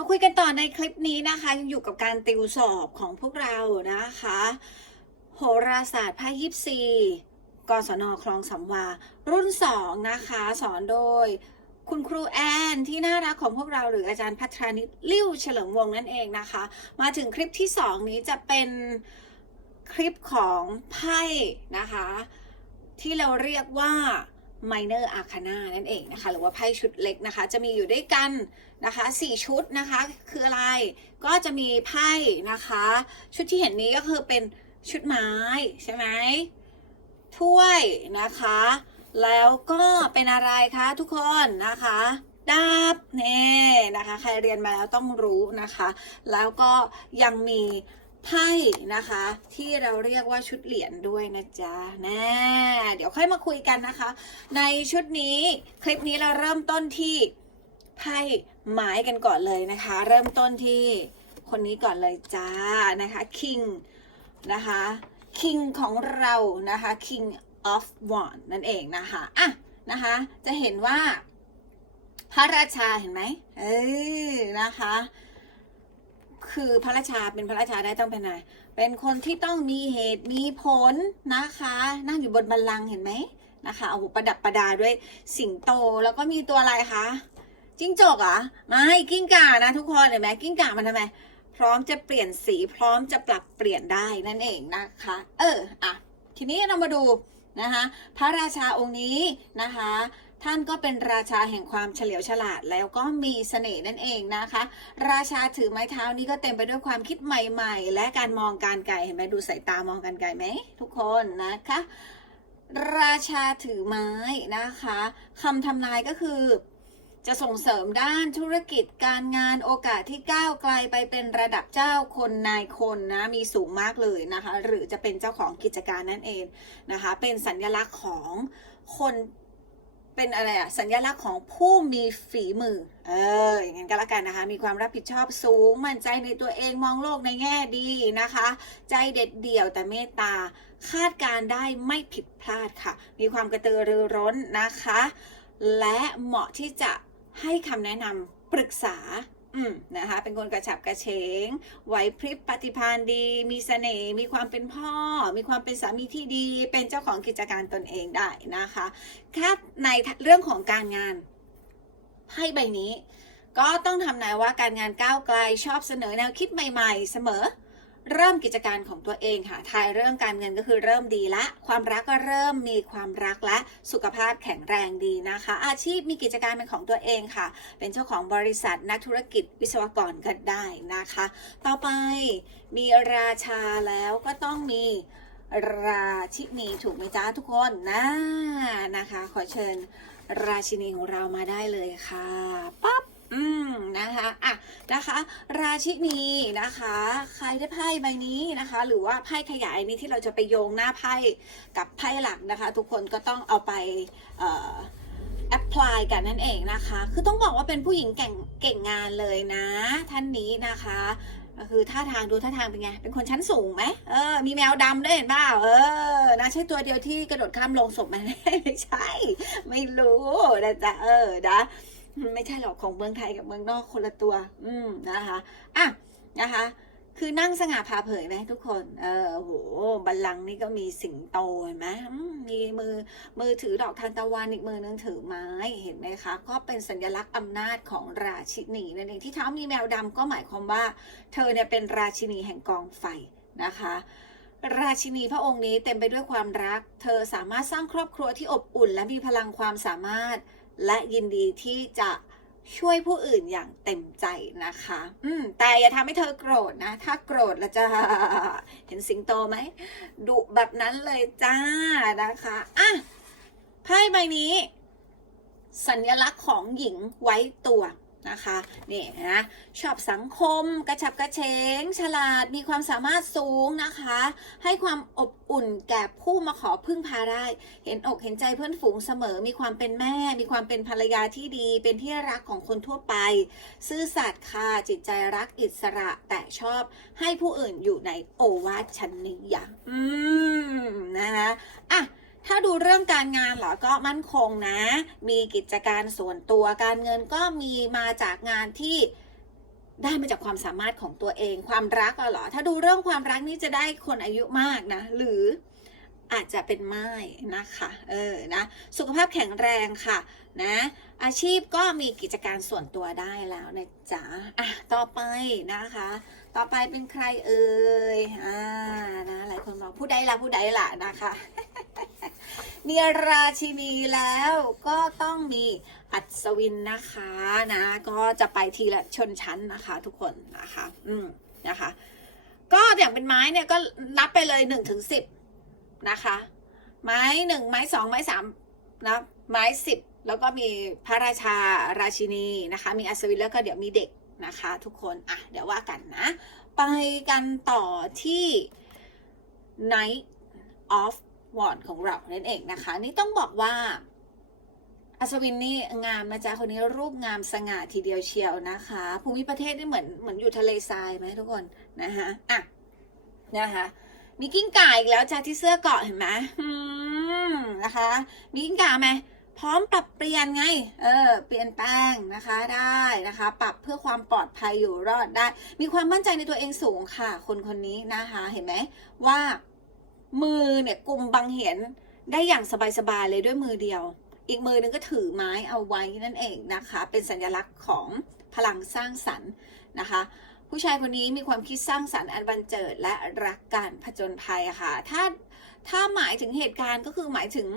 มาคุยกันต่อในคลิปนี้นะคะยังอยู่กับการติวสอบของพวกเรานะคะ โหราศาสตร์ภาคยิปซีกศนคลองสำวา รุ่น 2 นะคะ สอนโดย คุณครูแอนที่น่ารักของพวกเราหรืออาจารย์พัทรานิตลิ้วเฉลิมวงนั่นเองนะคะ มาถึงคลิปที่ 2 นี้จะเป็นคลิปของไพ่นะคะ ที่เราเรียกว่า minor arcana นั่นเองนะคะ หรือว่าไพ่ชุดเล็กนะคะ จะมีอยู่ด้วยกันนะคะสี่ชุดนะคะ คืออะไร ก็จะมีไพ่นะคะ ชุดที่เห็นนี้ก็คือเป็นชุดไม้ใช่ไหมถ้วยนะคะ แล้วก็เป็นอะไรคะทุกคนนะคะดาบเน่นะคะ ใครเรียนมาแล้วต้องรู้นะคะ แล้วก็ยังมี ไพ่นะคะ ที่เราเรียกว่าชุดเหรียญด้วยนะจ๊ะแน่เดี๋ยวค่อยมาคุยกันนะคะ ในชุดนี้คลิปนี้เราเริ่มต้นที่ไพ่ไม้กันก่อนเลยนะคะ เริ่มต้นที่คนนี้ก่อนเลยจ้านะคะ king นะคะ king ของเรานะคะ king of wand นั่นเองนะคะอะนะคะ จะเห็นว่า พระราชาเห็นไหมเออนะคะ คือพระราชาเป็นพระราชาได้ต้องเป็นอะไรเป็นคนที่ต้องมีเหตุมีผลนะคะ นั่งอยู่บนบัลลังก์เห็นไหมนะคะเอาประดับประดาด้วยสิงโตแล้วก็มีตัวอะไรคะจิ้งจกเหรอไม่กิ้งก่านะทุกคนเห็นไหมกิ้งก่ามันทำไมพร้อมจะเปลี่ยนสีพร้อมจะปรับเปลี่ยนได้นั่นเองนะคะ เอออะทีนี้เรามาดูนะคะ พระราชาองค์นี้นะคะ ท่านก็เป็นราชาแห่งความเฉลียวฉลาดแล้วก็มีเสน่ห์นั่นเองนะคะ ราชาถือไม้เท้านี้ก็เต็มไปด้วยความคิดใหม่ๆ และการมองการไกลเห็นไหมดูสายตามองการไกลไหมทุกคนนะคะ ราชาถือไม้นะคะคำทำนายก็คือจะส่งเสริมด้านธุรกิจการงานโอกาสที่ก้าวไกลไปเป็นระดับเจ้าคนนายคนนะมีสูงมากเลยนะคะ หรือจะเป็นเจ้าของกิจการนั่นเองนะคะ เป็นสัญลักษณ์ของคน เป็นอะไรอะสัญลักษณ์ของผู้มีฝีมือ เออ อย่างนั้นก็แล้วกันนะคะ มีความรับผิดชอบสูง มั่นใจในตัวเองมองโลกในแง่ดีนะคะ ใจเด็ดเดี่ยวแต่เมตตา คาดการได้ไม่ผิดพลาดค่ะ มีความกระตือรือร้นนะคะ และเหมาะที่จะให้คำแนะนำปรึกษา อืมนะคะเป็นคนกระฉับกระเฉงไหวพริบปฏิภาณดี มีเสน่ห์มีความเป็นพ่อ มีความเป็นสามีที่ดี เป็นเจ้าของกิจการตนเองได้นะคะแค่ในเรื่องของการงานไพ่ใบนี้ ก็ต้องทำนายว่าการงานก้าวไกลชอบเสนอแนวคิดใหม่ ๆ เสมอ เริ่มกิจการของตัวเองค่ะ ทายเรื่องการเงินก็คือเริ่มดีละ ความรักก็เริ่มมีความรักและสุขภาพแข็งแรงดีนะคะ อาชีพมีกิจการเป็นของตัวเองค่ะ เป็นเจ้าของบริษัทนักธุรกิจวิศวกรก็ได้นะคะ ต่อไปมีราชาแล้วก็ต้องมีราชินีถูกไหมจ้าทุกคนนะนะคะ ขอเชิญราชินีของเรามาได้เลยค่ะปั๊บ อืมนะคะอะนะคะ ราชินีนะคะ ใครได้ไพ่ใบนี้นะคะ หรือว่าไพ่ขยายนี้ที่เราจะไปโยงหน้าไพ่กับไพ่หลักนะคะ ทุกคนก็ต้องเอาไปเอ่อแอพพลายกันนั่นเองนะคะ คือต้องบอกว่าเป็นผู้หญิงเก่งเก่งงานเลยนะ ท่านนี้นะคะคือท่าทางดูท่าทางเป็นไง เป็นคนชั้นสูงไหมเออ มีแมวดำด้วยเห็นเปล่า เออ นะใช่ตัวเดียวที่กระโดดข้ามลงศพไหมไม่ใช่ ไม่รู้นะจ๊ะเออ นะ ไม่ใช่หรอกของเมืองไทยกับเมืองนอกคนละตัว อืมนะคะอะนะคะ คือนั่งสง่าผ่าเผยไหมทุกคน เออโหบัลลังก์นี่ก็มีสิงโตเห็นไหมมีมือมือถือดอกทานตะวันอีกมือนึงถือไม้เห็นไหมคะ ก็เป็นสัญลักษณ์อำนาจของราชินีนั่นเองที่เท้ามีแมวดำก็หมายความว่า เธอเนี่ยเป็นราชินีแห่งกองไฟนะคะราชินีพระองค์นี้เต็มไปด้วยความรัก เธอสามารถสร้างครอบครัวที่อบอุ่น และมีพลังความสามารถ และยินดีที่จะช่วยผู้อื่นอย่างเต็มใจนะคะ อืม แต่อย่าทำให้เธอโกรธนะ ถ้าโกรธแล้วจะเห็นสิงโตไหม ดุแบบนั้นเลยจ้านะคะ อะ ไพ่ใบนี้ สัญลักษณ์ของหญิงไว้ตัว นะคะนี่นะชอบสังคมกระฉับกระเฉง ฉลาดมีความสามารถสูงนะคะ ให้ความอบอุ่นแก่ผู้มาขอพึ่งพาได้ เห็นอกเห็นใจเพื่อนฝูงเสมอ มีความเป็นแม่ มีความเป็นภรรยาที่ดี เป็นที่รักของคนทั่วไป ซื่อสัตย์ค่ะจิตใจรักอิสระแต่ชอบให้ผู้อื่นอยู่ในโอวาทชันนิยะอืมนะคะอะ ถ้าดูเรื่องการงานเหรอก็มั่นคงนะ มีกิจการส่วนตัวการเงินก็มีมาจากงานที่ได้มาจากความสามารถของตัวเอง ความรักเหรอ ถ้าดูเรื่องความรักนี่จะได้คนอายุมากนะ หรืออาจจะเป็นไม้นะคะ เออ นะ สุขภาพแข็งแรงค่ะ นะ อาชีพก็มีกิจการส่วนตัวได้แล้วนะจ๊ะ อะ ต่อไปนะคะ ต่อไปเป็นใครเอ่ย อ่า นะ หลายคนบอกผู้ใดล่ะผู้ใดล่ะนะคะ มีราชินีแล้วก็ต้องมีอัศวินนะคะนะ ก็จะไปทีละชนชั้นนะคะทุกคนนะคะ อืมนะคะ ก็อย่างเป็นไม้เนี่ยก็นับไปเลยหนึ่งถึงสิบนะคะ ไม้หนึ่งไม้สองไม้สามนะไม้สิบแล้วก็มีพระราชาราชินีนะคะ มีอัศวินแล้วก็เดี๋ยวมีเด็กนะคะ ทุกคนอะเดี๋ยวว่ากันนะ ไปกันต่อที่ Knight of วอร์ดของเรานั่นเองนะคะ นี่ต้องบอกว่า อัศวินนี่งามนะจ๊ะคนนี้รูปงามสง่าทีเดียวเชียวนะคะ ภูมิประเทศนี่เหมือนเหมือนอยู่ทะเลทรายไหมทุกคนนะคะอะนะคะมีกิ้งก่าอีกแล้วจ้าที่เสื้อเกาะเห็นไหมนะคะ มีกิ้งก่าไหมพร้อมปรับเปลี่ยนไง เออ เปลี่ยนแปลงนะคะได้นะคะ ปรับเพื่อความปลอดภัยอยู่รอดได้ มีความมั่นใจในตัวเองสูงค่ะ คนคนนี้นะคะ เห็นไหมว่า มือเนี่ยกลุ่มบังเห็นได้อย่างสบายๆเลยด้วยมือเดียว อีกมือนึงก็ถือไม้เอาไว้นั่นเองนะคะ เป็นสัญลักษณ์ของพลังสร้างสรรค์นะคะ ผู้ชายคนนี้มีความคิดสร้างสรรค์อันบันเจิดและรักการผจญภัยค่ะ ถ้าถ้าหมายถึงเหตุการณ์ก็คือหมายถึง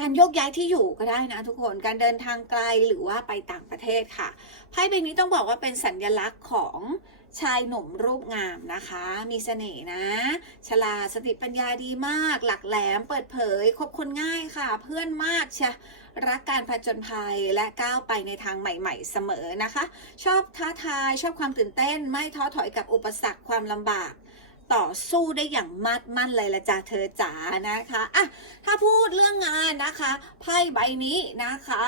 การโยกย้ายที่อยู่ก็ได้นะทุกคน การเดินทางไกลหรือว่าไปต่างประเทศค่ะ ไพ่ใบนี้ต้องบอกว่าเป็นสัญลักษณ์ของ ชายหนุ่มรูปงามนะคะ มีเสน่ห์นะ ฉลาดสติปัญญาดีมาก หลักแหลมเปิดเผยคบคนง่ายค่ะ เพื่อนมากเชะรักการผจญภัยและก้าวไปในทางใหม่ ๆ เสมอนะคะ ชอบท้าทายชอบความตื่นเต้น ไม่ท้อถอยกับอุปสรรคความลำบากต่อสู้ได้อย่างมัดมั่นเลยละจ้าเธอจ๋านะคะอะถ้าพูดเรื่องงานนะคะ ไพ่ใบนี้นะคะ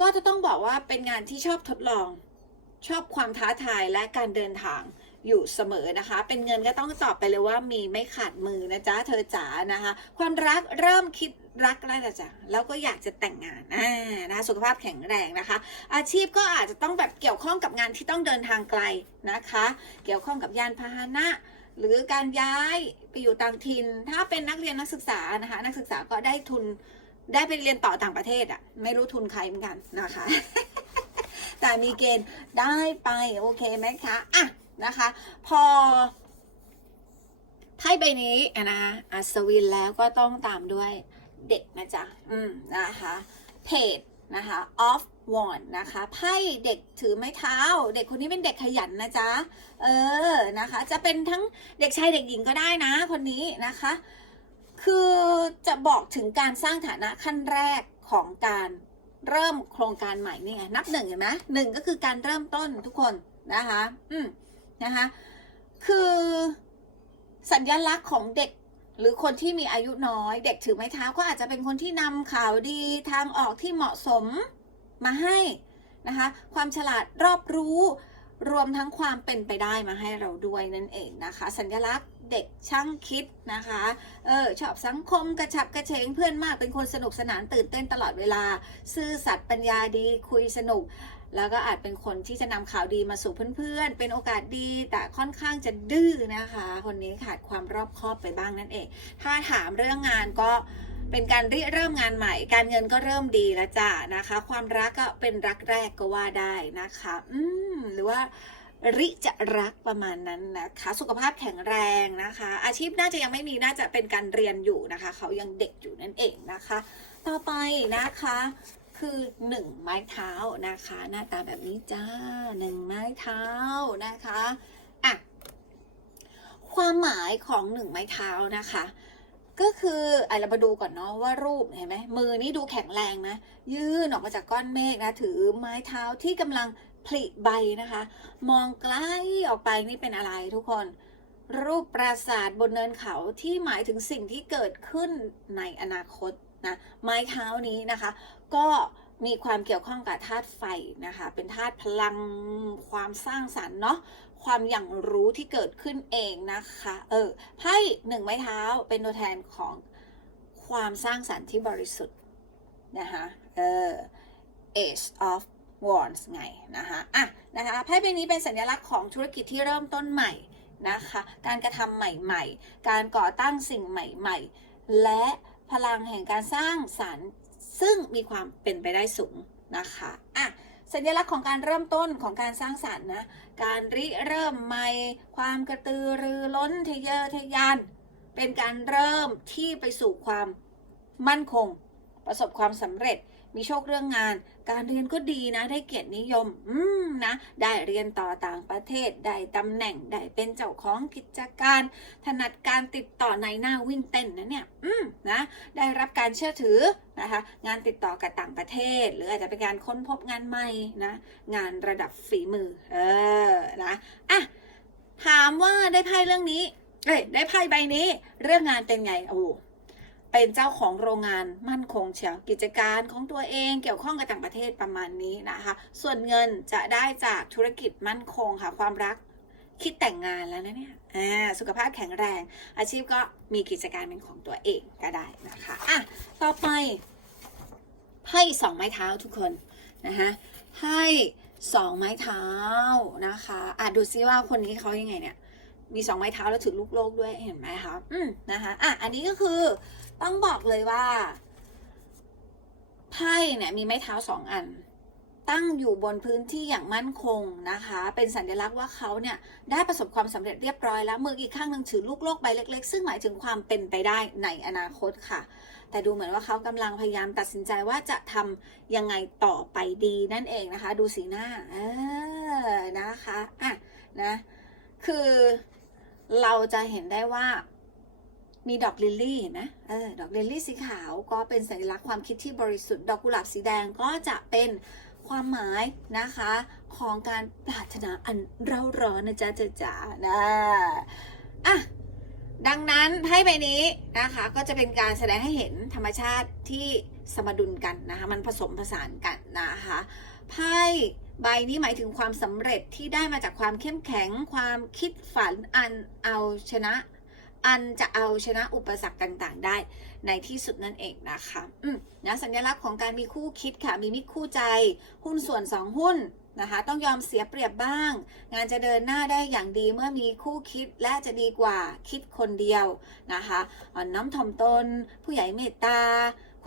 ก็จะต้องบอกว่าเป็นงานที่ชอบทดลอง ชอบความท้าทายและการเดินทางอยู่เสมอนะคะ เป็นเงินก็ต้องตอบไปเลยว่ามีไม่ขาดมือนะจ๊ะเธอจ๋านะคะ ความรักเริ่มคิดรักแล้วนะจ๊ะแล้วก็อยากจะแต่งงานอ่านะสุขภาพแข็งแรงนะคะ อาชีพก็อาจจะต้องแบบเกี่ยวข้องกับงานที่ต้องเดินทางไกลนะคะ เกี่ยวข้องกับยานพาหนะ หรือการย้ายไปอยู่ต่างถิ่น ถ้าเป็นนักเรียนนักศึกษานะคะ นักศึกษาก็ได้ทุนได้ไปเรียนต่อต่างประเทศอะ่ะ ไม่รู้ทุนใครเหมือนกันนะคะ แต่มีเกณฑ์ได้ไปโอเคไหมคะอะนะคะ พอไพ่ใบนี้อะนะอัศวินแล้วก็ต้องตามด้วยเด็กนะจ๊ะ อืมนะคะเพจนะคะ off one นะคะไพ่เด็กถือไม้เท้า เด็กคนนี้เป็นเด็กขยันนะจ๊ะ เออนะคะ จะเป็นทั้งเด็กชายเด็กหญิงก็ได้นะ คนนี้นะคะ คือจะบอกถึงการสร้างฐานะขั้นแรกของการ เริ่มโครงการใหม่นี่ไงนับหนึ่งเห็นไหมหนึ่งก็คือการเริ่มต้นทุกคนนะคะอืมนะคะคือสัญลักษณ์ของเด็กหรือคนที่มีอายุน้อย เด็กถือไม้เท้าก็อาจจะเป็นคนที่นำข่าวดีทางออกที่เหมาะสมมาให้นะคะความฉลาดรอบรู้ รวมทั้งความเป็นไปได้มาให้เราด้วยนั่นเองนะคะ สัญลักษณ์เด็กช่างคิดนะคะ เออชอบสังคมกระฉับกระเฉงเพื่อนมากเป็นคนสนุกสนานตื่นเต้นตลอดเวลา ซื่อสัตย์ปัญญาดีคุยสนุก แล้วก็อาจเป็นคนที่จะนำข่าวดีมาสู่เพื่อนๆ เป็นโอกาสดีแต่ค่อนข้างจะดื้อนะคะ คนนี้ขาดความรอบคอบไปบ้างนั่นเอง ถ้าถามเรื่องงานก็ เป็นการริเริ่มงานใหม่ การเงินก็เริ่มดีแล้วจ้ะนะคะ ความรักก็เป็นรักแรกก็ว่าได้นะคะ อืมหรือว่าริจะรักประมาณนั้นนะคะ สุขภาพแข็งแรงนะคะ อาชีพน่าจะยังไม่มีน่าจะเป็นการเรียนอยู่นะคะ เขายังเด็กอยู่นั่นเองนะคะ ต่อไปนะคะ คือหนึ่งไม้เท้านะคะ หน้าตาแบบนี้จ้าหนึ่งไม้เท้านะคะอะความหมายของหนึ่งไม้เท้านะคะ ก็คืออะเรามาดูก่อนเนาะว่ารูปเห็นไหมมือนี่ดูแข็งแรงนะยื่นออกมาจากก้อนเมฆนะ ถือไม้เท้าที่กำลังผลิใบนะคะ มองไกลออกไปนี่เป็นอะไรทุกคน รูปปราสาทบนเนินเขาที่หมายถึงสิ่งที่เกิดขึ้นในอนาคตนะไม้เท้านี้นะคะ ก็มีความเกี่ยวข้องกับธาตุไฟนะคะ เป็นธาตุพลังความสร้างสรรค์เนาะ ความอย่างรู้ที่เกิดขึ้นเองนะคะ เออไพ่หนึ่งไม้เท้าเป็นตัวแทนของความสร้างสรรค์ที่บริสุทธิ์นะคะเออ Ace of Wands ไงนะคะอะนะคะไพ่ใบนี้เป็นสัญลักษณ์ของธุรกิจที่เริ่มต้นใหม่นะคะ การกระทำใหม่ๆ การก่อตั้งสิ่งใหม่ๆ และพลังแห่งการสร้างสรรค์ซึ่งมีความเป็นไปได้สูงนะคะอะสัญลักษณ์ของการเริ่มต้นของการสร้างสรรค์นะ การริเริ่มใหม่ ความกระตือรือร้นทะเยอทะยาน เป็นการเริ่มที่ไปสู่ความมั่นคง ประสบความสำเร็จ มีโชคเรื่องงาน การเรียนก็ดีนะ ได้เกียรตินิยม อืมนะ ได้เรียนต่อต่างประเทศ ได้ตำแหน่ง ได้เป็นเจ้าของกิจการ ถนัดการติดต่อในหน้าวิ่งเต้นนะเนี่ย อืมนะ ได้รับการเชื่อถือนะคะ งานติดต่อกับต่างประเทศ หรืออาจจะเป็นการค้นพบงานใหม่นะ งานระดับฝีมือ เออ นะ อะ ถามว่าได้ไพ่เรื่องนี้เอ้ยได้ไพ่ใบนี้ เรื่องงานเป็นไง โอ้ เป็นเจ้าของโรงงานมั่นคงเชียวกิจการของตัวเองเกี่ยวข้องกับต่างประเทศประมาณนี้นะคะ ส่วนเงินจะได้จากธุรกิจมั่นคงค่ะ ความรักคิดแต่งงานแล้วนะเนี่ยสุขภาพแข็งแรง อาชีพก็มีกิจการเป็นของตัวเองก็ได้นะคะอะต่อไปไพ่สองไม้เท้าทุกคนนะคะไพ่สองไม้เท้านะคะอะดูซิว่าคนนี้เขายังไงเนี่ยมีสองไม้เท้าแล้วถือลูกโลกด้วยเห็นไหมคะอืมนะคะอะอันนี้ก็คือ ต้องบอกเลยว่าไพ่เนี่ยมีไม้เท้าสองอัน ตั้งอยู่บนพื้นที่อย่างมั่นคงนะคะ เป็นสัญลักษณ์ว่าเขาเนี่ยได้ประสบความสำเร็จเรียบร้อยแล้วมืออีกข้างหนึ่งถือลูกโลกใบเล็กๆ ซึ่งหมายถึงความเป็นไปได้ในอนาคตค่ะ แต่ดูเหมือนว่าเขากำลังพยายามตัดสินใจว่าจะทำยังไงต่อไปดีนั่นเองนะคะ ดูสีหน้าเออนะคะอะนะคือเราจะเห็นได้ว่า มีดอกลิลลี่นไหมเออ ดอกลิลลี่สีขาวก็เป็นสัญลักษณ์ความคิดที่บริสุทธิ์ ดอกกุหลาบสีแดงก็จะเป็นความหมายนะคะ ของการปรารถนาอันเร่าร้อนนะจ๊ะจ๊ะจ๋านะอะดังนั้นไพ่ใบนี้นะคะก็จะเป็นการแสดงให้เห็นธรรมชาติที่สมดุลกันนะคะมันผสมผสานกันนะคะไพ่ใบนี้หมายถึงความสำเร็จที่ได้มาจากความเข้มแข็ง ความคิดฝันอันเอาชนะ อันจะเอาชนะอุปสรรคต่างๆ ได้ในที่สุดนั่นเองนะคะอืมนะสัญลักษณ์ของการมีคู่คิดค่ะ มีมิตรคู่ใจ หุ้นส่วนสองหุ้นนะคะ ต้องยอมเสียเปรียบบ้าง งานจะเดินหน้าได้อย่างดีเมื่อมีคู่คิดและจะดีกว่าคิดคนเดียวนะคะนน้อมถ่อมตน ผู้ใหญ่เมตตา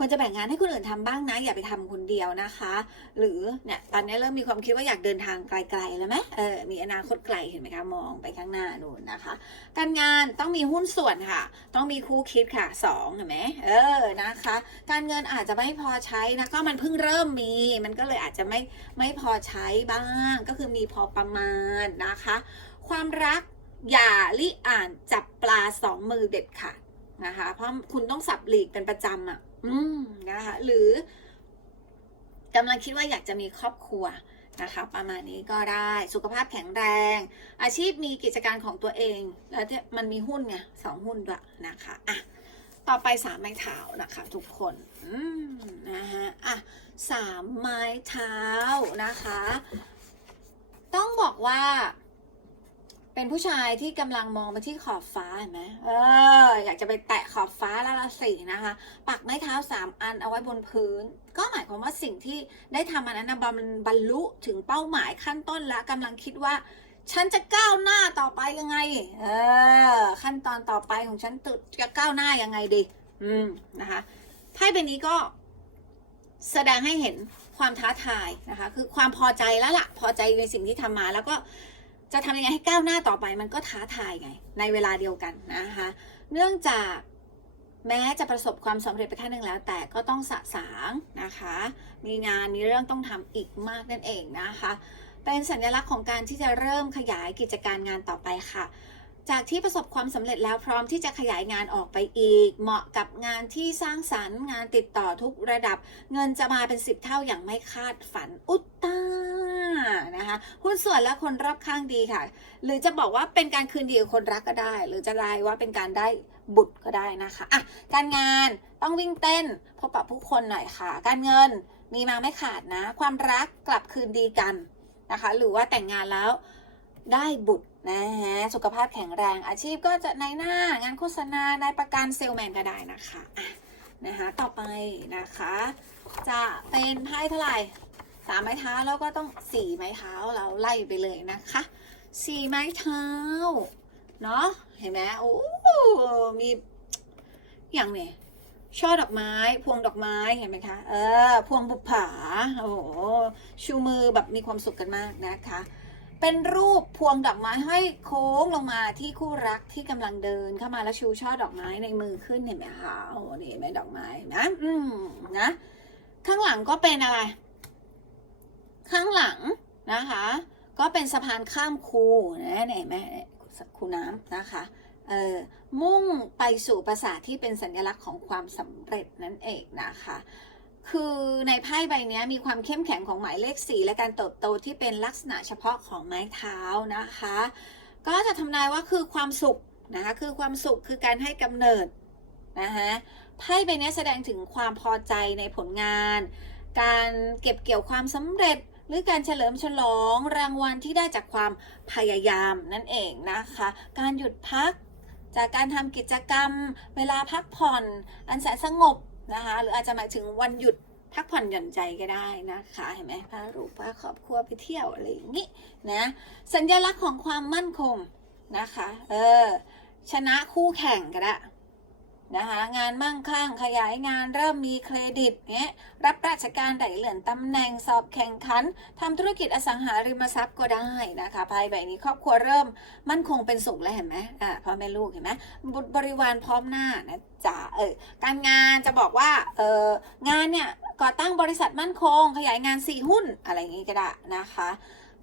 ควรจะแบ่งงานให้คนอื่นทำบ้างนะ อย่าไปทำคนเดียวนะคะ หรือเนี่ยตอนนี้เริ่มมีความคิดว่าอยากเดินทางไกลๆแล้วไหมเออมีอนาคตไกลเห็นไหมคะมองไปข้างหน้านู่นนะคะ การงานต้องมีหุ้นส่วนค่ะ ต้องมีคู่คิดค่ะสองเห็นไหมเออนะคะ การเงินอาจจะไม่พอใช้นะก็มันเพิ่งเริ่มมี มันก็เลยอาจจะไม่ไม่พอใช้บ้างก็คือมีพอประมาณนะคะ ความรักอย่าลิอ่านจับปลาสองมือเด็ดขาดนะคะ เพราะคุณต้องสับหลีกเป็นประจำอะ อืมนะคะหรือกำลังคิดว่าอยากจะมีครอบครัวนะคะประมาณนี้ก็ได้สุขภาพแข็งแรง อาชีพมีกิจการของตัวเอง แล้วที่มันมีหุ้นไงสองหุ้นด้วยนะคะอะต่อไปสามไม้เท้านะคะทุกคนอืมนะคะอะสามไม้เท้านะคะ ต้องบอกว่า เป็นผู้ชายที่กำลังมองไปที่ขอบฟ้าเห็นไหมเออ อยากจะไปแตะขอบฟ้าล้วละสินะคะ ปักไม้เท้าสามอันเอาไว้บนพื้น ก็หมายความว่าสิ่งที่ได้ทำอันนั้นนะมันบรรลุถึงเป้าหมายขั้นต้นแล้วกำลังคิดว่าฉันจะก้าวหน้าต่อไปยังไง เออ ขั้นตอนต่อไปของฉันจะก้าวหน้ายังไงดี อืม นะคะ ไพ่ใบนี้ก็แสดงให้เห็นความท้าทายนะคะ คือความพอใจแล้วล่ะ พอใจในสิ่งที่ทำมาแล้วก็ จะทำยังไงให้ก้าวหน้าต่อไปมันก็ท้าทายไง ในเวลาเดียวกันนะคะ เนื่องจากแม้จะประสบความสำเร็จไปแค่นหนึ่งแล้ว แต่ก็ต้องสะสางนะคะ มีงานมีเรื่องต้องทำอีกมากนั่นเองนะคะ เป็นสัญลักษณ์ของการที่จะเริ่มขยายกิจการงานต่อไปค่ะ จากที่ประสบความสำเร็จแล้วพร้อมที่จะขยายงานออกไปอีก เหมาะกับงานที่สร้างสรรค์งานติดต่อทุกระดับ เงินจะมาเป็นสิบเท่าอย่างไม่คาดฝันอุตตานะคะหุ้นส่วนและคนรอบข้างดีค่ะ หรือจะบอกว่าเป็นการคืนดีกับคนรักก็ได้ หรือจะได้ว่าเป็นการได้บุตรก็ได้นะคะอะการงานต้องวิ่งเต้นพบปะผู้คนหน่อยค่ะ การเงินมีมาไม่ขาดนะ ความรักกลับคืนดีกันนะคะ หรือว่าแต่งงานแล้วได้บุตร นะฮะสุขภาพแข็งแรงอาชีพก็จะในหน้างานโฆษณานายประกันเซลแมนก็ได้นะคะอะนะคะต่อไปนะคะ จะเป็นไพ่เท่าไหร่สามไม้เท้าแล้วก็ต้องสี่ไม้เท้าเราไล่ไปเลยนะคะสี่ไม้เท้าเนาะเห็นไหมโอ้มีอย่างเนี่ยช่อดอกไม้ พวงดอกไม้เห็นไหมคะ เออ พวงบุปผา โอ้โหชูมือแบบมีความสุขกันมากนะคะ เป็นรูปพวงดอกไม้ห้อยโค้งลงมาที่คู่รักที่กำลังเดินเข้ามาแล้วชูช่อดอกไม้ในมือขึ้นเห็นไหมคะโอ้นี่เห็นไหมดอกไม้นะอืมนะ ข้างหลังก็เป็นอะไร ข้างหลังนะคะ ก็เป็นสะพานข้ามคูนะเนี่ยเห็นไหมคูน้ำนะคะเออมุ่งไปสู่ปราสาทที่เป็นสัญลักษณ์ของความสำเร็จนั่นเองนะคะ คือในไพ่ใบนี้มีความเข้มแข็งของหมายเลขสีและการเติบโตที่เป็นลักษณะเฉพาะของไม้เท้านะคะ ก็จะทำนายว่าคือความสุขนะคะคือความสุขคือการให้กำเนิดนะคะไพ่ใบนี้แสดงถึงความพอใจในผลงาน การเก็บเกี่ยวความสำเร็จหรือการเฉลิมฉลองรางวัลที่ได้จากความพยายามนั่นเองนะคะ การหยุดพัก จากการทำกิจกรรม เวลาพักผ่อน อันแสนสงบ นะคะ หรืออาจจะหมายถึงวันหยุดพักผ่อนหย่อนใจก็ได้นะคะเห็นไหมพาลูกพาครอบครัวไปเที่ยวอะไรอย่างนี้นะสัญลักษณ์ของความมั่นคงนะคะ เออชนะคู่แข่งก็ได้ นะคะงานมั่งคั่งขยายงานเริ่มมีเครดิตเนี้ยรับราชการไต่เลื่อนตำแหน่งสอบแข่งขันทำธุรกิจอสังหาริมทรัพย์ก็ได้นะคะภายใบนี้ครอบครัวเริ่มมั่นคงเป็นสุขแล้วเห็นไหมอ่าพ่อแม่ลูกเห็นไหมบุตรบริวารพร้อมหน้านะจ๊ะเออการงานจะบอกว่าเอองานเนี่ยก่อตั้งบริษัทมั่นคง ขยายงานสี่หุ้นอะไรอย่างงี้ก็ได้นะคะ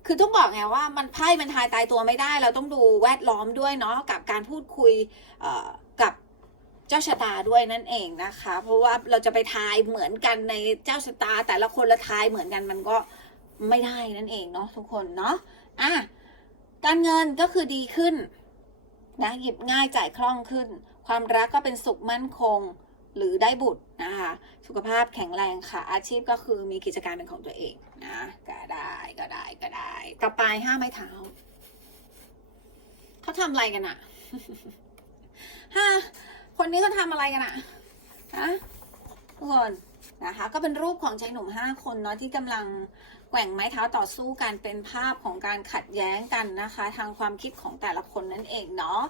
คือต้องบอกไงว่ามันไพ่มันทายตายตัวไม่ได้ เราต้องดูแวดล้อมด้วยเนาะกับการพูดคุยกับ จ้าชะตาด้วยนั่นเองนะคะ เพราะว่าเราจะไปทายเหมือนกันในเจ้าชะตา แต่ละคนละทายเหมือนกันมันก็ไม่ได้นั่นเองเนาะทุกคนเนาะอะการเงินก็คือดีขึ้นนะหยิบง่ายจ่ายคล่องขึ้น ความรักก็เป็นสุขมั่นคงหรือได้บุตรนะคะสุขภาพแข็งแรงค่ะ อาชีพก็คือมีกิจการเป็นของตัวเองนะก็ได้ก็ได้ก็ได้ ต่อไปห้าไม้เท้าเขาทำอะไรกันอะห้า คนนี้เขาทำอะไรกันอะฮะทุกคนนะคะ ก็เป็นรูปของชายหนุ่มห้าคนเนาะที่กำลังแกว่งไม้เท้าต่อสู้กันเป็นภาพของการขัดแย้งกันนะคะ ทางความคิดของแต่ละคนนั่นเองเนาะ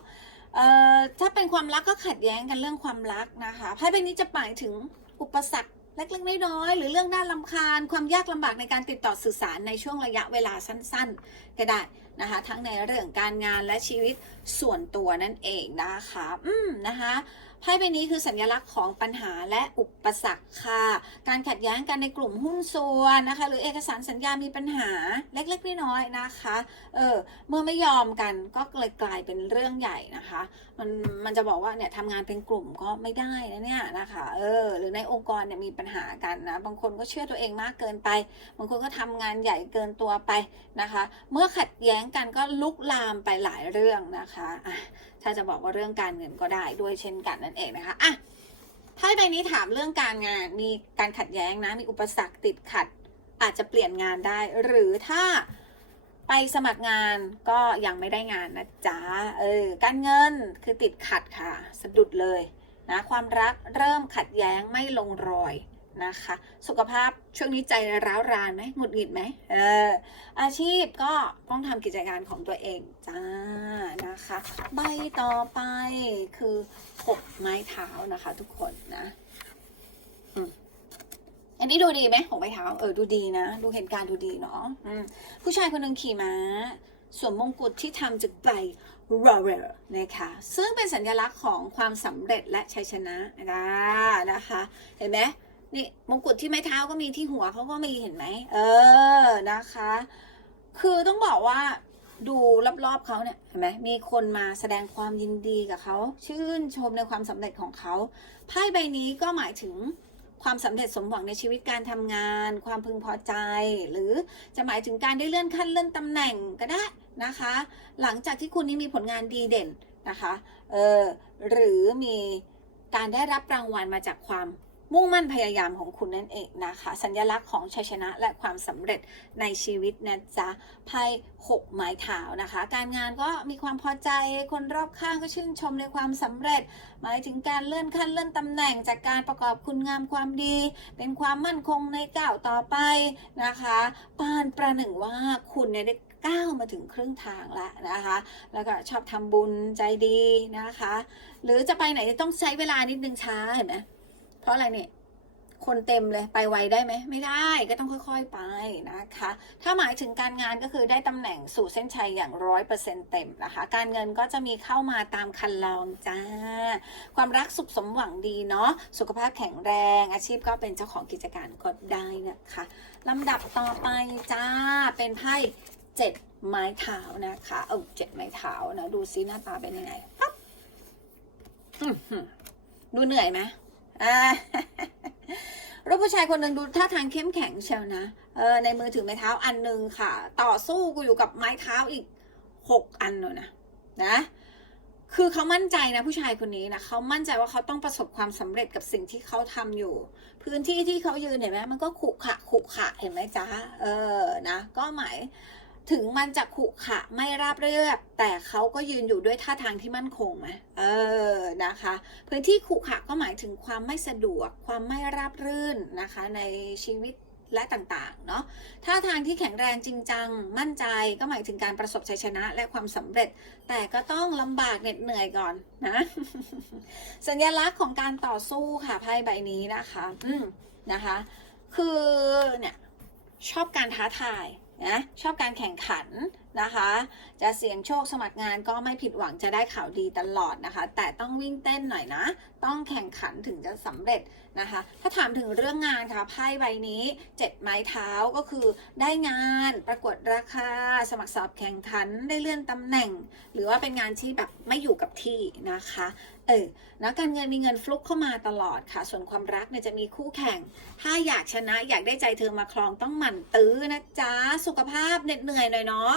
เอ่อถ้าเป็นความรักก็ขัดแย้งกันเรื่องความรักนะคะไพ่ใบนี้จะหมายถึงอุปสรรคเล็กๆน้อยๆหรือเรื่องน่านลำคาญ ความยากลำบากในการติดต่อสื่อสารในช่วงระยะเวลาสั้น ๆ ก็ได้ นะคะ ทั้งในเรื่องการงานและชีวิตส่วนตัวนั่นเองนะคะ อืมนะคะ ไพ่ใบนี้คือสัญลักษณ์ของปัญหาและอุปสรรคค่ะ การขัดแย้งกันในกลุ่มหุ้นส่วนนะคะ หรือเอกสารสัญญามีปัญหาเล็กๆน้อยๆนะคะ เออเมื่อไม่ยอมกันก็เลยกลายเป็นเรื่องใหญ่นะคะ มันมันจะบอกว่าเนี่ยทำงานเป็นกลุ่มก็ไม่ได้นะเนี่ยนะคะ เออ หรือในองค์กรเนี่ยมีปัญหากันนะ บางคนก็เชื่อตัวเองมากเกินไป บางคนก็ทำงานใหญ่เกินตัวไปนะคะ เมื่อขัดแย้งกันก็ลุกลามไปหลายเรื่องนะคะ ถ้าจะบอกว่าเรื่องการเงินก็ได้ด้วยเช่นกันนั่นเองนะคะอะไพ่ใบนี้ถามเรื่องการงานมีการขัดแย้งนะ มีอุปสรรคติดขัด อาจจะเปลี่ยนงานได้ หรือถ้าไปสมัครงานก็ยังไม่ได้งานนะจ๊ะเออการเงินคือติดขัดค่ะ สะดุดเลยนะความรักเริ่มขัดแย้งไม่ลงรอย นะคะ สุขภาพช่วงนี้ใจร้าวรานไหมหงุดหงิดไหมเอออาชีพก็ต้องทำกิจการของตัวเองจ้านะคะ ใบต่อไปคือหกไม้เท้านะคะ ทุกคนนะอันนี้ดูดีไหมหกไม้เท้าเออดูดีนะ ดูเหตุการณ์ดูดีเนาะผู้ชายคนหนึ่งขี่ม้าสวมมงกุฎที่ทำจากใบ r o r e l นะคะซึ่งเป็นสัญลักษณ์ของความสำเร็จและชัยชนะนะนะคะ เห็นไหม นี่มงกุฎที่ไม้เท้าก็มีที่หัวเขาก็มีเห็นไหมเออนะคะ คือต้องบอกว่าดูรอบๆเขาเนี่ยเห็นไหมมีคนมาแสดงความยินดีกับเขาชื่นชมในความสำเร็จของเขาไพ่ใบนี้ก็หมายถึงความสำเร็จสมหวังในชีวิตการทำงาน ความพึงพอใจ หรือจะหมายถึงการได้เลื่อนขั้นเลื่อนตำแหน่งก็ได้นะคะ หลังจากที่คุณนี้มีผลงานดีเด่นนะคะเออหรือมีการได้รับรางวัลมาจากความ มุ่งมั่นพยายามของคุณนั่นเองนะคะ สัญลักษณ์ของชัยชนะและความสำเร็จในชีวิตนะจ๊ะไพ่หกไม้เท้านะคะ การงานก็มีความพอใจคนรอบข้างก็ชื่นชมในความสำเร็จ หมายถึงการเลื่อนขั้นเลื่อนตำแหน่งจากการประกอบคุณงามความดี เป็นความมั่นคงในก้าวต่อไปนะคะปานประหนึ่งว่าคุณเนี่ยได้ก้าวมาถึงครึ่งทางแล้วนะคะ แล้วก็ชอบทำบุญใจดีนะคะ หรือจะไปไหนต้องใช้เวลานิดนึงช้าเห็นไหม เพราะอะไรเนี่ย คนเต็มเลยไปไวได้ไหมไม่ได้ก็ต้องค่อยๆไปนะคะ ถ้าหมายถึงการงานก็คือได้ตำแหน่งสู่เส้นชัยอย่างร้อยเปอร์เซ็นต์เต็มนะคะ การเงินก็จะมีเข้ามาตามคันลองจ้า ความรักสุขสมหวังดีเนาะสุขภาพแข็งแรง อาชีพก็เป็นเจ้าของกิจการก็ได้นะคะลำดับต่อไปจ้าเป็นไพ่เจ็ดไม้เท้านะคะเออเจ็ดไม้เท้านะดูซิหน้าตาเป็นยังไงปั๊บดูเหนื่อยไหม รูปผู้ชายคนหนึ่งดูท่าทางเข้มแข็งเชียวนะ เออ ในมือถือไม้เท้าอันหนึ่งค่ะ ต่อสู้กูอยู่กับไม้เท้าอีกหกอันเลยนะ นะ คือเขามั่นใจนะผู้ชายคนนี้นะเขามั่นใจว่าเขาต้องประสบความสำเร็จกับสิ่งที่เขาทำอยู่ พื้นที่ที่เขายืนเห็นไหมมันก็ขุขะขุขะเห็นไหมจ๊ะ เออ นะ ก็หมาย ถึงมันจะขุขะไม่ราบเรียบ แต่เขาก็ยืนอยู่ด้วยท่าทางที่มั่นคงไหมเออนะคะ พื้นที่ขุขะก็หมายถึงความไม่สะดวก ความไม่ราบรื่นนะคะ ในชีวิตและต่างๆ เนาะท่าทางที่แข็งแรงจริงจัง มั่นใจก็หมายถึงการประสบชัยชนะและความสำเร็จ แต่ก็ต้องลำบากเหน็ดเหนื่อยก่อนนะ สัญลักษณ์ของการต่อสู้ค่ะไพ่ใบนี้นะคะ อืมนะคะ คือเนี่ยชอบการท้าทาย นะชอบการแข่งขันนะคะ จะเสี่ยงโชคสมัครงานก็ไม่ผิดหวังจะได้ข่าวดีตลอดนะคะ แต่ต้องวิ่งเต้นหน่อยนะ ต้องแข่งขันถึงจะสำเร็จนะคะ ถ้าถามถึงเรื่องงานค่ะไพ่ใบนี้เจ็ดไม้เท้าก็คือได้งานประกวดราคา สมัครสอบแข่งขันได้เลื่อนตำแหน่ง หรือว่าเป็นงานที่แบบไม่อยู่กับที่นะคะ เออนะการเงินมีเงินฟลุกเข้ามาตลอดค่ะ ส่วนความรักเนี่ยจะมีคู่แข่ง ถ้าอยากชนะอยากได้ใจเธอมาครองต้องหมั่นตื้อนะจ๊ะ สุขภาพเหน็ดเหนื่อยหน่อยเนาะ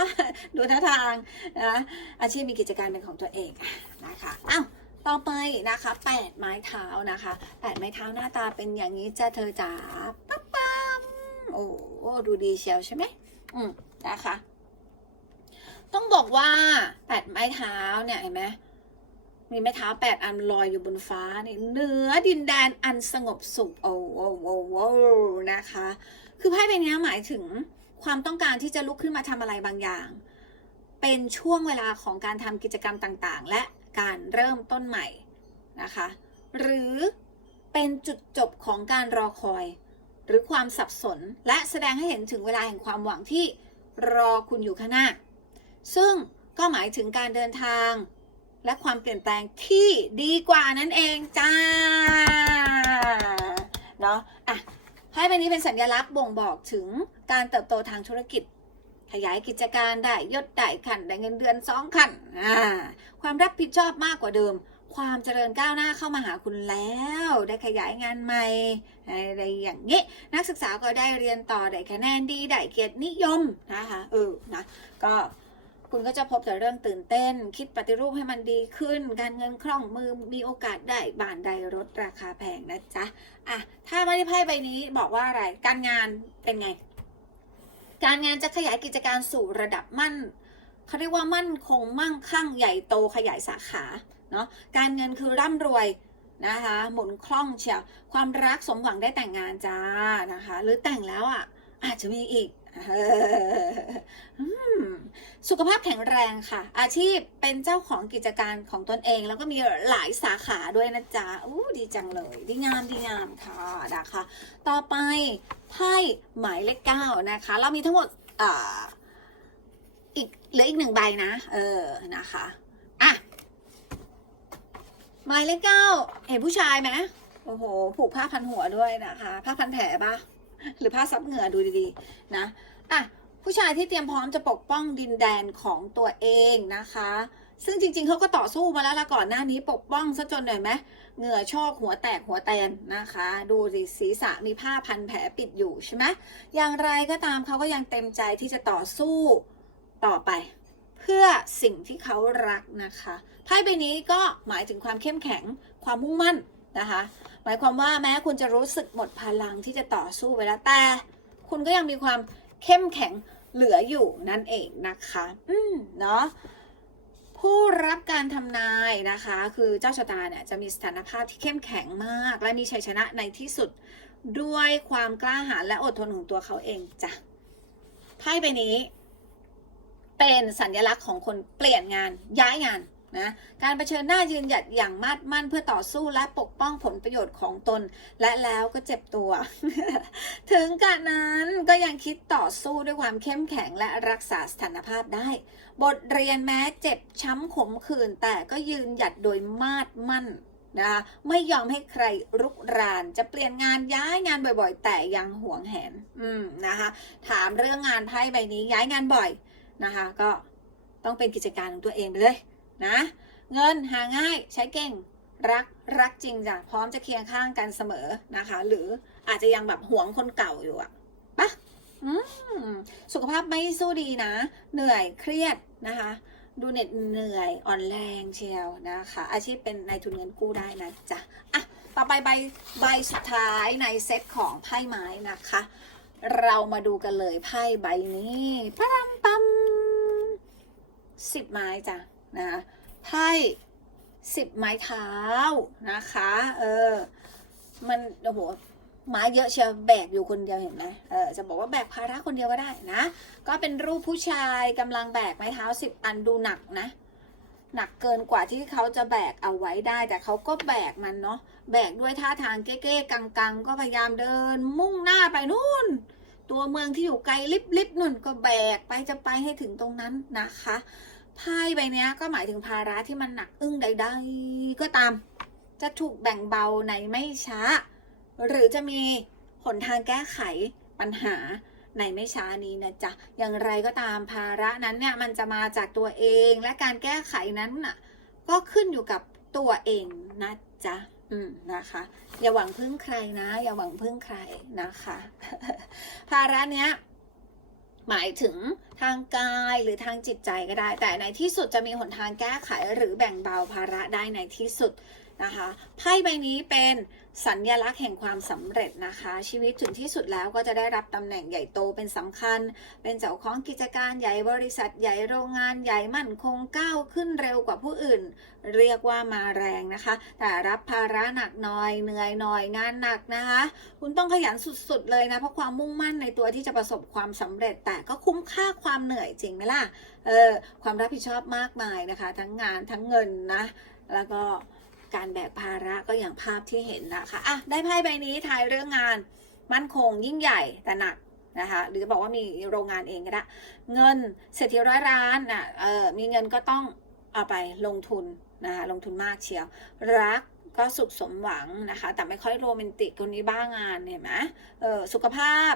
ดูท่าทางนะอาชีพมีกิจการเป็นของตัวเองนะคะอ้าวต่อไปนะคะแปดไม้เท้านะคะแปดไม้เท้าหน้าตาเป็นอย่างนี้จ้าเธอจ๋าปั๊บปั๊มโอ้ดูดีเชียวใช่ไหมอืมนะคะ ต้องบอกว่าแปดไม้เท้าเนี่ยเห็นไหม มีไม้เท้าแปดอันลอยอยู่บนฟ้านี่เหนือดินแดนอันสงบสุขโอ้โอ้โอ้โอ้นะคะ คือไพ่ใบนี้หมายถึงความต้องการที่จะลุกขึ้นมาทำอะไรบางอย่าง เป็นช่วงเวลาของการทำกิจกรรมต่างๆ และการเริ่มต้นใหม่นะคะ หรือเป็นจุดจบของการรอคอย หรือความสับสนและแสดงให้เห็นถึงเวลาแห่งความหวังที่รอคุณอยู่ข้างหน้า ซึ่งก็หมายถึงการเดินทาง และความเปลี่ยนแปลงที่ดีกว่านั่นเองจ้าเนาะอะไพ่ใบนี้เป็นสัญลักษณ์บ่งบอกถึงการเติบโตทางธุรกิจ ขยายกิจการได้ยศได้ขันได้เงินเดือนสองขันอ่าความรับผิดชอบมากกว่าเดิม ความเจริญก้าวหน้าเข้ามาหาคุณแล้ว ได้ขยายงานใหม่อะไรอย่างนี้นักศึกษาก็ได้เรียนต่อได้คะแนนดีได้เกียรตินิยมนะคะเออนะก็ คุณก็จะพบแต่เรื่องตื่นเต้น คิดปฏิรูปให้มันดีขึ้น การเงินคล่องมือมีโอกาสได้บ้านใดรถราคาแพงนะจ๊ะอะถ้าไม่ได้ไพ่ใบนี้บอกว่าอะไร การงานเป็นไง การงานจะขยายกิจการสู่ระดับมั่นเขาเรียกว่ามั่นคงมั่งคั่งใหญ่โตขยายสาขาเนาะการเงินคือร่ำรวยนะคะหมุนคล่องเชียวความรักสมหวังได้แต่งงานจ้านะคะ หรือแต่งแล้วอะอาจจะมีอีก สุขภาพแข็งแรงค่ะ อาชีพเป็นเจ้าของกิจการของตนเอง แล้วก็มีหลายสาขาด้วยนะจ๊ะอู้ดีจังเลย ดีงามดีงามค่ะนะคะ ต่อไปไพ่หมายเลขเก้านะคะ เรามีทั้งหมดอ่าอีกเหลืออีกหนึ่งใบนะ เออนะคะอะหมายเลขเก้าเห็นผู้ชายไหมโอ้โห ผูกผ้าพันหัวด้วยนะคะ ผ้าพันแผลปะ หรือผ้าซับเหงื่อดูดีๆนะอะผู้ชายที่เตรียมพร้อมจะปกป้องดินแดนของตัวเองนะคะ ซึ่งจริงๆ เขาก็ต่อสู้มาแล้วละก่อนหน้านี้ปกป้องซะจนหน่อยไหมเหงื่อโชกหัวแตกหัวแตนนะคะ ดูสิศีรษะมีผ้าพันแผลปิดอยู่ใช่ไหมอย่างไรก็ตามเขาก็ยังเต็มใจที่จะต่อสู้ต่อไป เพื่อสิ่งที่เขารักนะคะไพ่ใบนี้ก็หมายถึงความเข้มแข็งความมุ่งมั่นนะคะ มายความว่าแม้คุณจะรู้สึกหมดพลังที่จะต่อสู้ไปแล้วแต่ คุณก็ยังมีความเข้มแข็งเหลืออยู่นั่นเองนะคะ อืมเนาะผู้รับการทำนายนะคะ คือเจ้าชะตาเนี่ยจะมีสถานภาพที่เข้มแข็งมาก และมีชัยชนะในที่สุดด้วยความกล้าหาญและอดทนของตัวเขาเองจ้ะไพ่ใบนี้ เป็นสัญลักษณ์ของคนเปลี่ยนงานย้ายงาน นะการเผชิญหน้ายืนหยัดอย่างมาดมั่นเพื่อต่อสู้และปกป้องผลประโยชน์ของตน และแล้วก็เจ็บตัว ถึงกะนั้นก็ยังคิดต่อสู้ด้วยความเข้มแข็งและรักษาสถานภาพได้ บทเรียนแม้เจ็บช้ำขมขื่นแต่ก็ยืนหยัดโดยมาดมั่นนะคะไม่ยอมให้ใครรุกราน จะเปลี่ยนงานย้ายงานบ่อยๆ แต่ยังหวงแหน อืมนะคะ ถามเรื่องงานไพ่ใบนี้ย้ายงานบ่อยนะคะ ก็ต้องเป็นกิจการของตัวเองไปเลย นะ เงินหาง่ายใช้เก่งรักรักจริงจ้ะพร้อมจะเคียงข้างกันเสมอนะคะ หรืออาจจะยังแบบหวงคนเก่าอยู่อะปะสุขภาพไม่สู้ดีนะ เหนื่อยเครียดนะคะ ดูเหน็ดเหนื่อยอ่อนแรงเชียวนะคะ อาชีพเป็นนายทุนเงินกู้ได้นะจ๊ะอะต่อไปใบใบสุดท้ายในเซตของไพ่ไม้นะคะ เรามาดูกันเลยไพ่ใบนี้ปั๊มปั๊มสิบไม้จ้ะ นะไพ่สิบไม้เท้านะคะ เออ มันโอ้โหไม้เยอะเชียวแบกอยู่คนเดียวเห็นไหมเออจะบอกว่าแบกภาระคนเดียวก็ได้นะ ก็เป็นรูปผู้ชายกำลังแบกไม้เท้าสิบอันดูหนักนะ หนักเกินกว่าที่เขาจะแบกเอาไว้ได้ แต่เขาก็แบกมันเนาะ แบกด้วยท่าทางเก้ๆกังๆ ก็พยายามเดิน มุ่งหน้าไปนู่น ตัวเมืองที่อยู่ไกลลิบๆนู่นก็แบกไปจะไปให้ถึงตรงนั้นนะคะ ไพ่ใบนี้ก็หมายถึงภาระที่มันหนักอึ้งใด ๆ ก็ตาม จะถูกแบ่งเบาในไม่ช้า หรือจะมีหนทางแก้ไขปัญหาในไม่ช้านี้นะจ๊ะ อย่างไรก็ตามภาระนั้นเนี่ยมันจะมาจากตัวเองและการแก้ไขนั้นน่ะก็ขึ้นอยู่กับตัวเองนะจ๊ะ อืมนะคะ อย่าหวังพึ่งใครนะ อย่าหวังพึ่งใครนะคะ ภาระเนี้ย หมายถึงทางกายหรือทางจิตใจก็ได้ แต่ในที่สุดจะมีหนทางแก้ไขหรือแบ่งเบาภาระได้ในที่สุด นะคะไพ่ใบนี้เป็นสัญญลักษณ์แห่งความสำเร็จนะคะ ชีวิตถึงที่สุดแล้วก็จะได้รับตำแหน่งใหญ่โตเป็นสำคัญ เป็นเจ้าของกิจการใหญ่บริษัทใหญ่โรงงานใหญ่มั่นคงก้าวขึ้นเร็วกว่าผู้อื่น เรียกว่ามาแรงนะคะ แต่รับภาระหนักหน่อยเหนื่อยหน่อยงานหนักนะคะ คุณต้องขยันสุดๆเลยนะเพราะความมุ่งมั่นในตัวที่จะประสบความสำเร็จ แต่ก็คุ้มค่าความเหนื่อยจริงไหมล่ะเออความรับผิดชอบมากมายนะคะ ทั้งงานทั้งเงินนะแล้วก็ การแบกภาระก็อย่างภาพที่เห็นนะคะอะได้ไพ่ใบนี้ทายเรื่องงานมั่นคงยิ่งใหญ่แต่หนักนะคะหรือบอกว่ามีโรงงานเองก็ได้เงินเศรษฐีร้อยล้านอะเออมีเงินก็ต้องเอาไปลงทุนนะคะลงทุนมากเชียว รักก็สุขสมหวังนะคะ แต่ไม่ค่อยโรแมนติกคนนี้บ้างานเห็นไหมเออสุขภาพ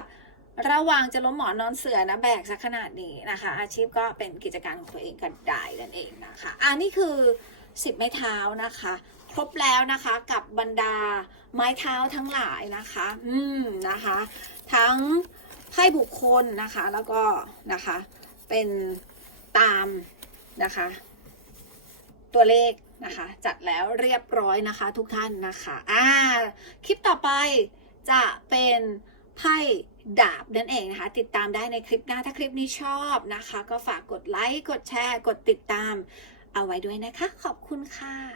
ระวังจะล้มหมอนนอนเสือนะแบกซะขนาดนี้นะคะ อาชีพก็เป็นกิจการของตัวเองกันได้นั่นเองนะคะอันนี้คือสิบไม้เท้านะคะ ครบแล้วนะคะกับบรรดาไม้เท้าทั้งหลายนะคะ อืมนะคะ ทั้งไพ่บุคคลนะคะ แล้วก็นะคะเป็นตามนะคะ ตัวเลขนะคะ จัดแล้วเรียบร้อยนะคะ ทุกท่านนะคะอ่าคลิปต่อไปจะเป็นไพ่ดาบนั่นเองนะคะ ติดตามได้ในคลิปหน้าถ้าคลิปนี้ชอบนะคะ ก็ฝากกดไลค์กดแชร์ กดติดตามเอาไว้ด้วยนะคะ ขอบคุณค่ะ